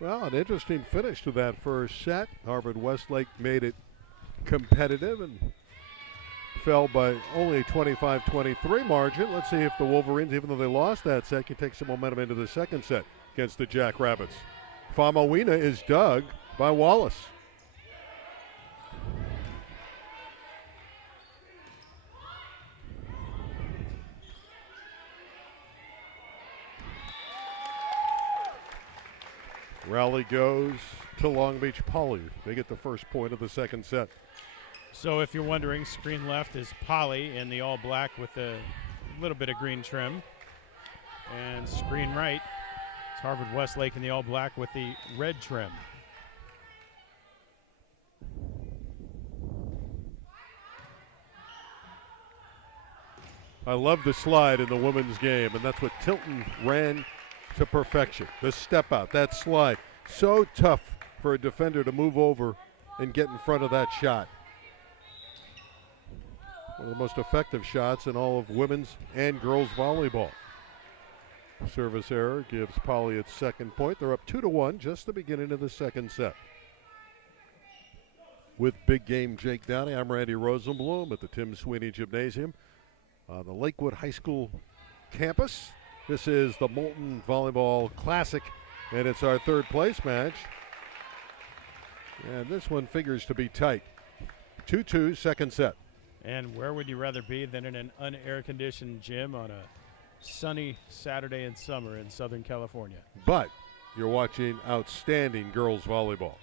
Well, an interesting finish to that first set. Harvard-Westlake made it competitive and fell by only a 25-23 margin. Let's see if the Wolverines, even though they lost that set, can take some momentum into the second set against the Jackrabbits. Famawina is dug by Wallace. Rally goes to Long Beach Poly. They get the first point of the second set. So if you're wondering, screen left is Poly in the all black with a little bit of green trim. And screen right is Harvard-Westlake in the all black with the red trim. I love the slide in the women's game, and that's what Tilton ran to perfection. The step out, that slide. So tough for a defender to move over and get in front of that shot. One of the most effective shots in all of women's and girls volleyball. Service error gives Poly its second point. They're up 2-1, just the beginning of the second set. With Big Game Jake Downey, I'm Randy Rosenblum at the Tim Sweeney Gymnasium on the Lakewood High School campus. This is the Molten Volleyball Classic, and it's our third place match. And this one figures to be tight. 2-2, second set. And where would you rather be than in an unair-conditioned gym on a sunny Saturday in summer in Southern California? But you're watching outstanding girls volleyball.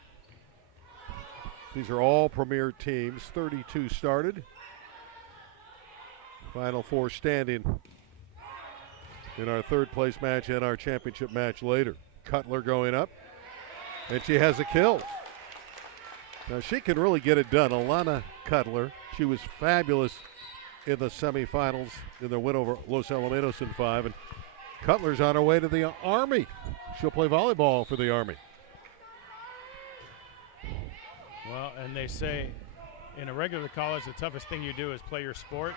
These are all premier teams. 32 started. Final four standing in our third place match and our championship match later. Cutler going up, and she has a kill. Now she can really get it done. Alana Cutler, she was fabulous in the semifinals in their win over Los Alamitos in 5, and Cutler's on her way to the Army. She'll play volleyball for the Army. Well, and they say in a regular college, the toughest thing you do is play your sport.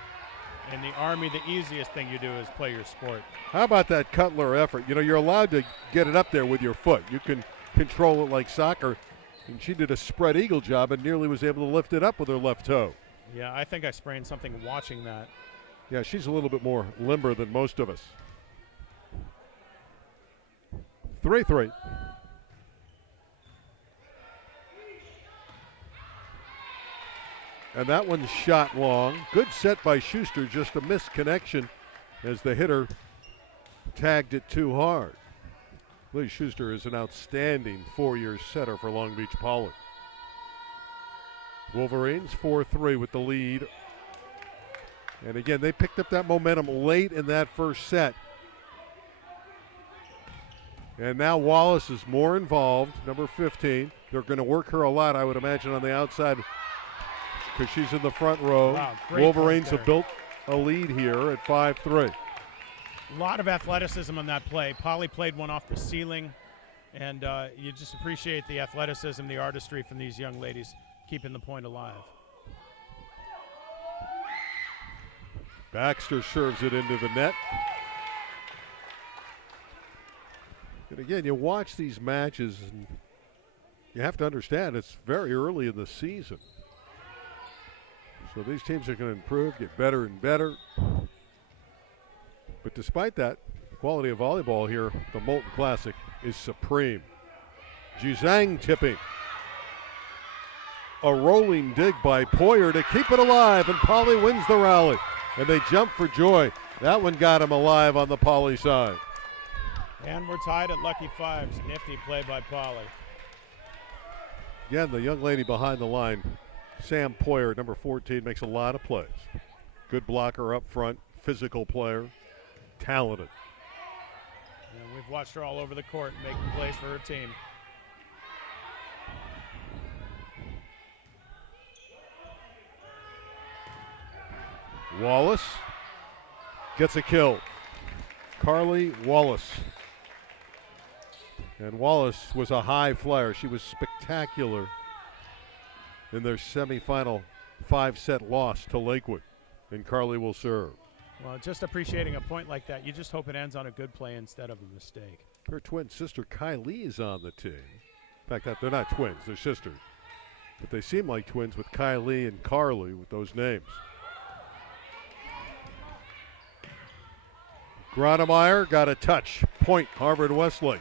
In the Army, the easiest thing you do is play your sport. How about that Cutler effort? You know, you're allowed to get it up there with your foot. You can control it like soccer. And she did a spread eagle job and nearly was able to lift it up with her left toe. Yeah, I think I sprained something watching that. Yeah, she's a little bit more limber than most of us. 3-3. And that one's shot long. Good set by Schuster, just a missed connection as the hitter tagged it too hard. Lee Schuster is an outstanding four-year setter for Long Beach Poly. Wolverines 4-3 with the lead. And again, they picked up that momentum late in that first set. And now Wallace is more involved, number 15. They're going to work her a lot, I would imagine, on the outside because she's in the front row. Wow, Wolverines have built a lead here at 5-3. A lot of athleticism on that play. Poly played one off the ceiling, and you just appreciate the athleticism, the artistry from these young ladies keeping the point alive. Baxter serves it into the net. And again, you watch these matches, and you have to understand it's very early in the season. So these teams are going to improve, get better and better. But despite that, the quality of volleyball here, the Molten Classic, is supreme. Juzang tipping. A rolling dig by Poyer to keep it alive, and Poly wins the rally. And they jump for joy. That one got him alive on the Poly side. And we're tied at Lucky Fives. Nifty play by Poly. Again, the young lady behind the line, Sam Poyer, number 14, makes a lot of plays. Good blocker up front, physical player, talented. And we've watched her all over the court making plays for her team. Wallace gets a kill. Carly Wallace. And Wallace was a high flyer. She was spectacular in their semifinal 5-set loss to Lakewood. And Carly will serve. Well, just appreciating a point like that, you just hope it ends on a good play instead of a mistake. Her twin sister Kylie is on the team. In fact, they're not twins, they're sisters. But they seem like twins with Kylie and Carly with those names. Gronemeyer got a touch. Point, Harvard-Westlake.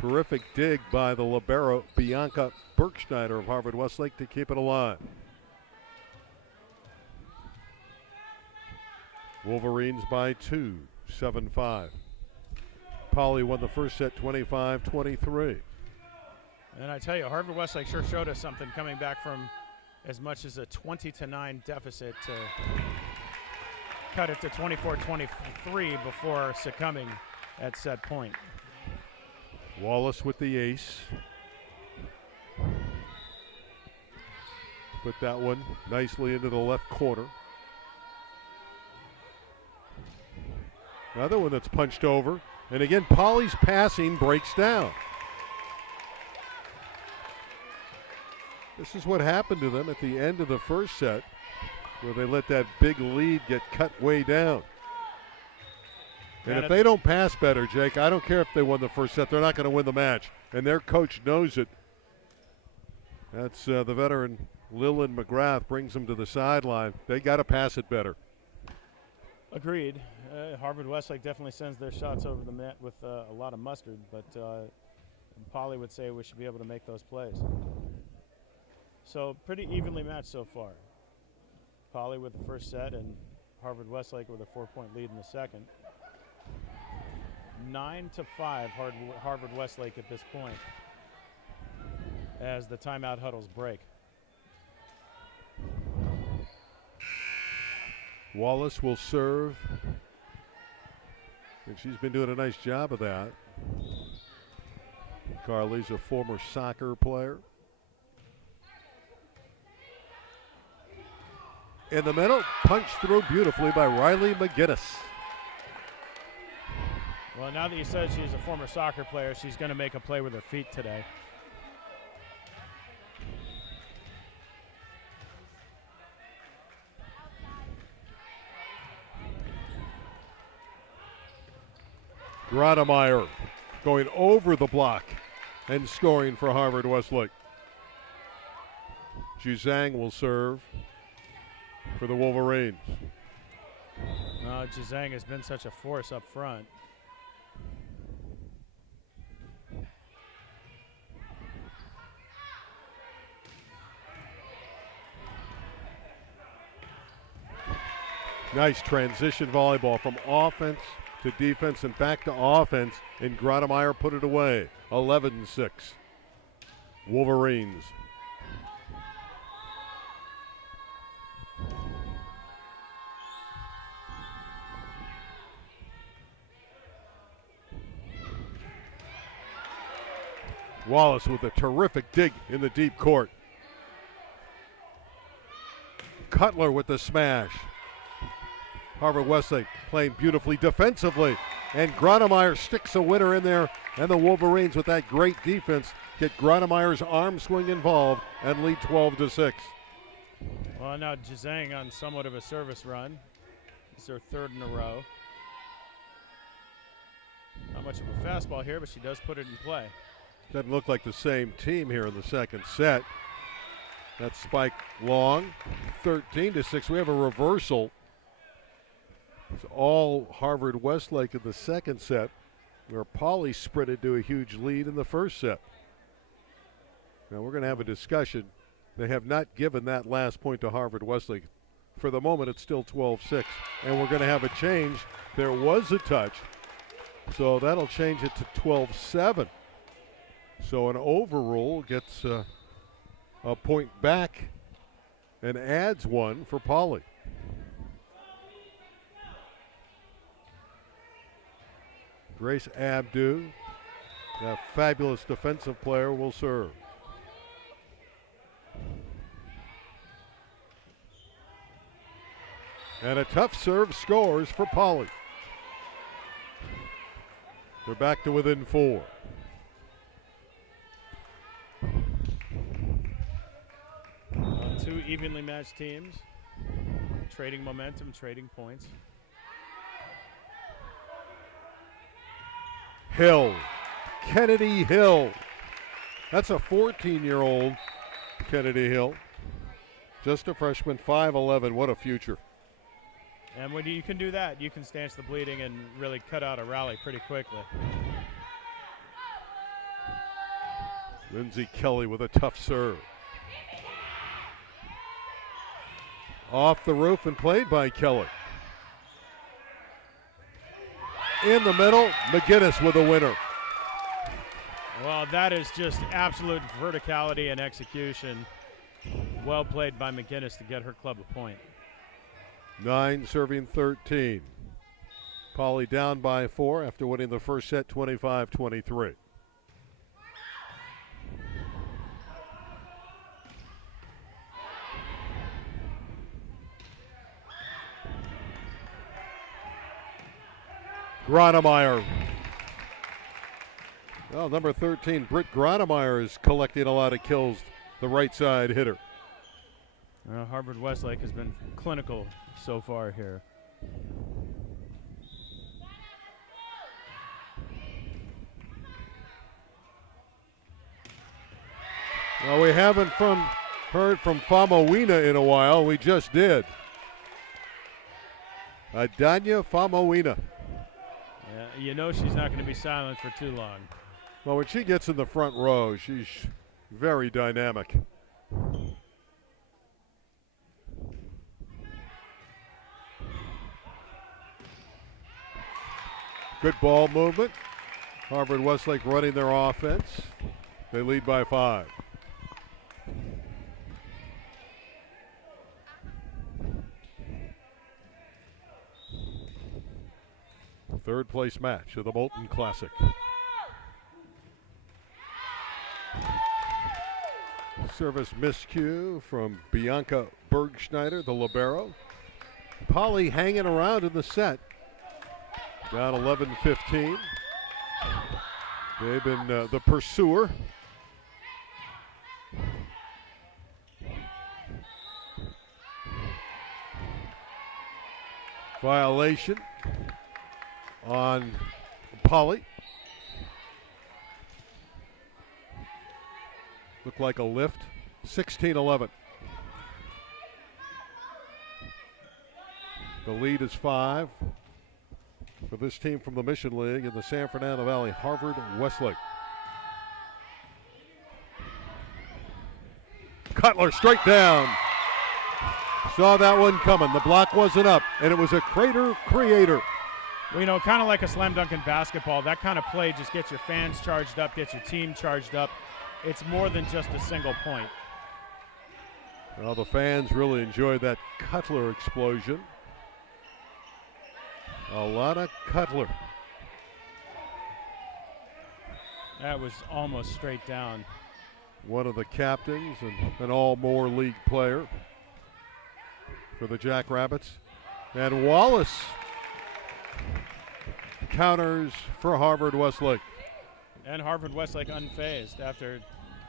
Terrific dig by the libero Bianca Bergschneider of Harvard-Westlake to keep it alive. Wolverines by 2, 7-5. Poly won the first set 25-23. And I tell you, Harvard-Westlake sure showed us something coming back from as much as a 20-9 deficit to cut it to 24-23 before succumbing at set point. Wallace with the ace. Put that one nicely into the left corner. Another one that's punched over. And again, Poly's passing breaks down. This is what happened to them at the end of the first set, where they let that big lead get cut way down. And if they don't pass better, Jake, I don't care if they won the first set, they're not going to win the match. And their coach knows it. That's the veteran Lillian McGrath brings them to the sideline. They got to pass it better. Agreed. Harvard-Westlake definitely sends their shots over the net with a lot of mustard, but Poly would say we should be able to make those plays. So pretty evenly matched so far. Poly with the first set and Harvard-Westlake with a 4-point lead in the second. 9-5 Harvard-Westlake at this point as the timeout huddles break. Wallace will serve, and she's been doing a nice job of that. Carly's a former soccer player. In the middle, punched through beautifully by Riley McGinnis. Well, now that you said she's a former soccer player, she's going to make a play with her feet today. Gronemeyer going over the block and scoring for Harvard-Westlake. Juzang will serve for the Wolverines. Juzang has been such a force up front. Nice transition volleyball from offense to defense and back to offense, and Gronemeyer put it away. 11-6. Wolverines. Wallace with a terrific dig in the deep court. Cutler with the smash. Harvard-Westlake playing beautifully defensively, and Gronemeyer sticks a winner in there, and the Wolverines with that great defense get Gronemeyer's arm swing involved and lead 12-6. Well, now Juzang on somewhat of a service run. It's her third in a row. Not much of a fastball here, but she does put it in play. Doesn't look like the same team here in the second set. That spike long, 13-6. We have a reversal. It's all Harvard-Westlake in the second set, where Poly sprinted to a huge lead in the first set. Now we're going to have a discussion. They have not given that last point to Harvard-Westlake. For the moment, it's still 12-6, and we're going to have a change. There was a touch, so that'll change it to 12-7. So an overrule gets a point back and adds one for Poly. Grace Abdu, that fabulous defensive player, will serve. And a tough serve scores for Poly. They're back to within 4. Two evenly matched teams, trading momentum, trading points. Hill. Kennedy Hill. That's a 14-year-old Kennedy Hill. Just a freshman, 5'11". What a future. And when you can do that, you can stanch the bleeding and really cut out a rally pretty quickly. Lindsay Kelly with a tough serve. Off the roof and played by Kelly. In the middle, McGinnis with a winner. Well, that is just absolute verticality and execution. Well played by McGinnis to get her club a point. 9 serving 13. Polly down by 4 after winning the first set 25-23. Gronemeyer. Well, number 13, Britt Gronemeyer is collecting a lot of kills, the right side hitter. Harvard-Westlake has been clinical so far here. Well, we haven't heard from Famowina in a while. We just did. Adanya Famowina. Yeah, you know she's not going to be silent for too long. Well, when she gets in the front row, she's very dynamic. Good ball movement. Harvard-Westlake running their offense. They lead by 5. Third place match of the Molten Classic. Service miscue from Bianca Bergschneider, the libero. Polly hanging around in the set. Down 11-15. They've been the pursuer. Violation on Polly. Looked like a lift. 16-11. The lead is 5 for this team from the Mission League in the San Fernando Valley, Harvard-Westlake. Cutler straight down. Saw that one coming. The block wasn't up, and it was a crater creator. Well, you know, kind of like a slam dunk in basketball, that kind of play just gets your fans charged up, gets your team charged up. It's more than just a single point. Well, the fans really enjoyed that Cutler explosion. A lot of Cutler. That was almost straight down. One of the captains and an all-more league player for the Jackrabbits. And Wallace counters for Harvard-Westlake. And Harvard-Westlake unfazed. After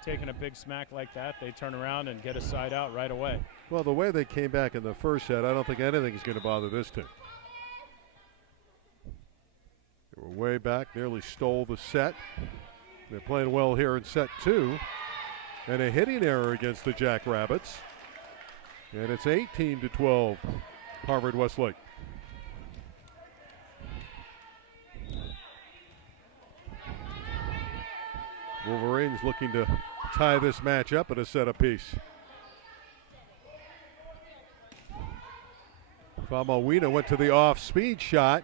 taking a big smack like that, they turn around and get a side out right away. Well, the way they came back in the first set, I don't think anything's going to bother this team. They were way back, nearly stole the set. They're playing well here in set 2. And a hitting error against the Jackrabbits. And it's 18-12, Harvard-Westlake. Wolverines looking to tie this match up at a set apiece. Famowina went to the off-speed shot.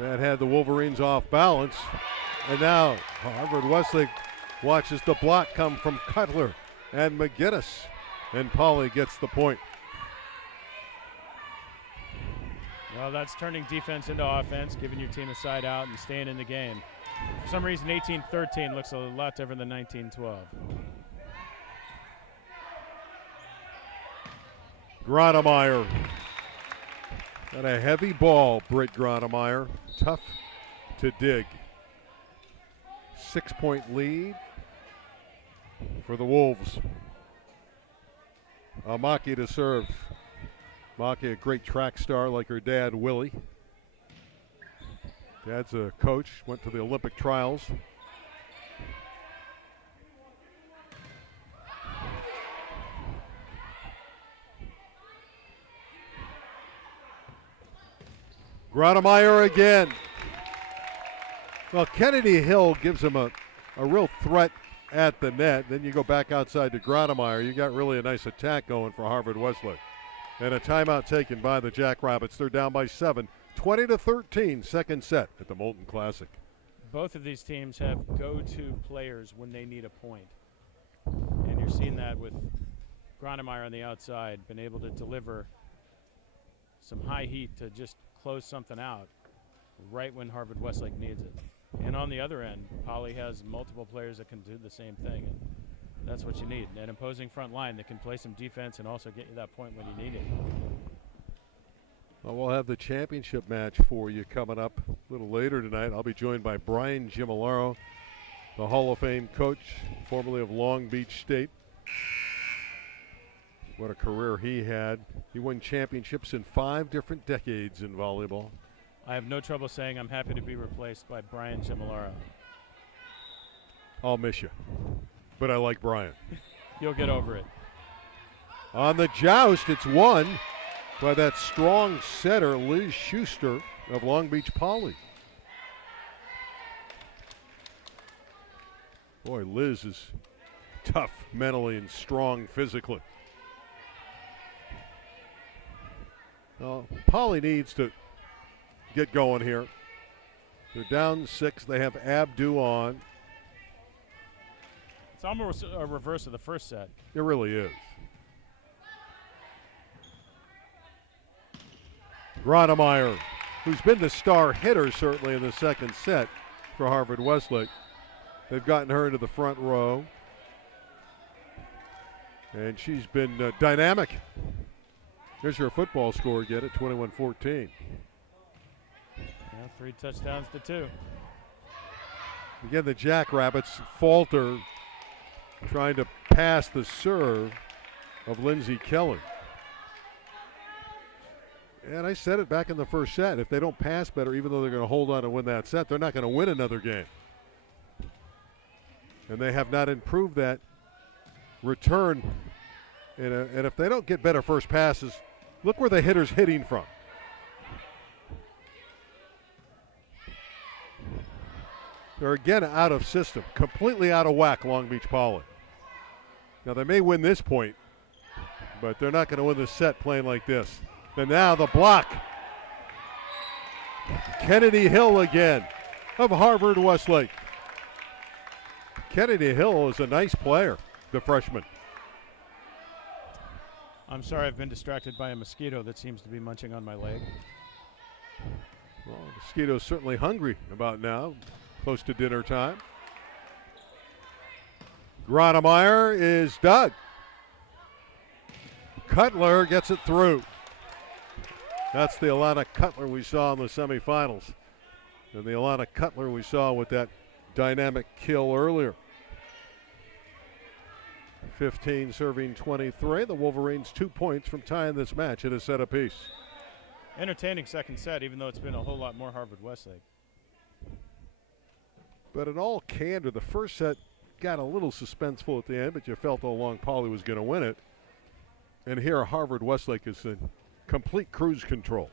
That had the Wolverines off balance. And now Harvard-Westlake watches the block come from Cutler and McGinnis. And Polly gets the point. Well, that's turning defense into offense, giving your team a side out and staying in the game. For some reason, 18-13 looks a lot different than 19-12. Gronemeyer. Got a heavy ball, Britt Gronemeyer. Tough to dig. 6-point lead for the Wolves. Maki to serve. Maki, a great track star like her dad, Willie. Dad's a coach, went to the Olympic trials. Gronemeyer again. Well, Kennedy Hill gives him a real threat at the net. Then you go back outside to Gronemeyer. You got really a nice attack going for Harvard-Westlake. And a timeout taken by the Jackrabbits. They're down by 7, 20-13, second set at the Molten Classic. Both of these teams have go-to players when they need a point. And you're seeing that with Gronemeyer on the outside, been able to deliver some high heat to just close something out right when Harvard-Westlake needs it. And on the other end, Poly has multiple players that can do the same thing. And that's what you need, an opposing front line that can play some defense and also get you that point when you need it. Well, we'll have the championship match for you coming up a little later tonight. I'll be joined by Brian Gimolaro, the Hall of Fame coach, formerly of Long Beach State. What a career he had. He won championships in 5 different decades in volleyball. I have no trouble saying I'm happy to be replaced by Brian Gimolaro. I'll miss you, but I like Brian. You'll get over it. On the joust, it's won by that strong setter, Liz Schuster of Long Beach Poly. Boy, Liz is tough mentally and strong physically. Poly needs to get going here. They're down 6. They have Abdu on. It's almost a reverse of the first set. It really is. Gronemeyer, who's been the star hitter certainly in the second set for Harvard-Westlake. They've gotten her into the front row. And she's been dynamic. Here's your football score again at 21-14. Yeah, 3 touchdowns to 2. Again, the Jackrabbits falter trying to pass the serve of Lindsay Keller. And I said it back in the first set. If they don't pass better, even though they're going to hold on and win that set, they're not going to win another game. And they have not improved that return. And if they don't get better first passes, look where the hitter's hitting from. They're again out of system, completely out of whack, Long Beach Poly. Now they may win this point, but they're not going to win the set playing like this. And now the block. Kennedy Hill again of Harvard-Westlake. Kennedy Hill is a nice player, the freshman. I'm sorry, I've been distracted by a mosquito that seems to be munching on my leg. Well, the mosquito's certainly hungry about now, close to dinner time. Gronemeyer is dug. Cutler gets it through. That's the Alana Cutler we saw in the semifinals. And the Alana Cutler we saw with that dynamic kill earlier. 15 serving 23. The Wolverines 2 points from tying this match at a set apiece. Entertaining second set, even though it's been a whole lot more Harvard-Westlake. But in all candor, the first set got a little suspenseful at the end, but you felt all along Poly was going to win it. And here Harvard-Westlake is in complete cruise control.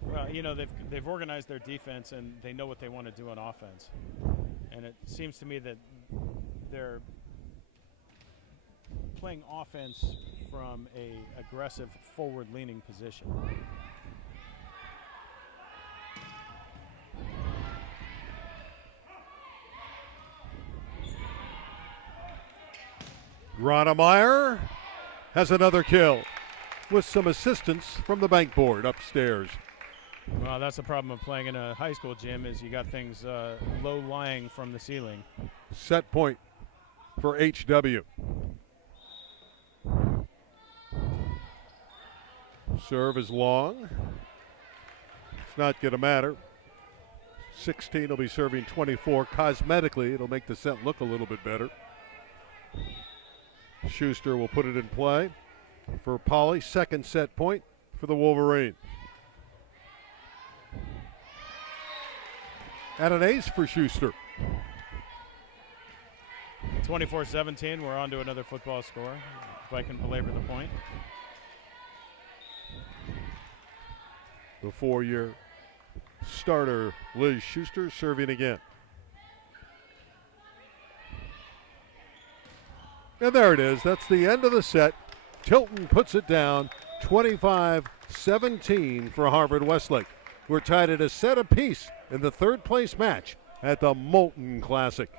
Well, you know, they've organized their defense and they know what they want to do on offense. And it seems to me that they're playing offense from a aggressive forward-leaning position. Gronemeyer has another kill with some assistance from the bank board upstairs. Well, that's the problem of playing in a high school gym is you got things low-lying from the ceiling. Set point for HW. Serve is long. It's not going to matter. 16 will be serving 24. Cosmetically, it'll make the set look a little bit better. Schuster will put it in play for Poly. Second set point for the Wolverines. and an ace for Schuster. 24-17. We're on to another football score, if I can belabor the point. The 4-year starter, Liz Schuster, serving again. And there it is. That's the end of the set. Tilton puts it down 25-17 for Harvard-Westlake. We're tied at a set apiece in the third place match at the Molten Classic.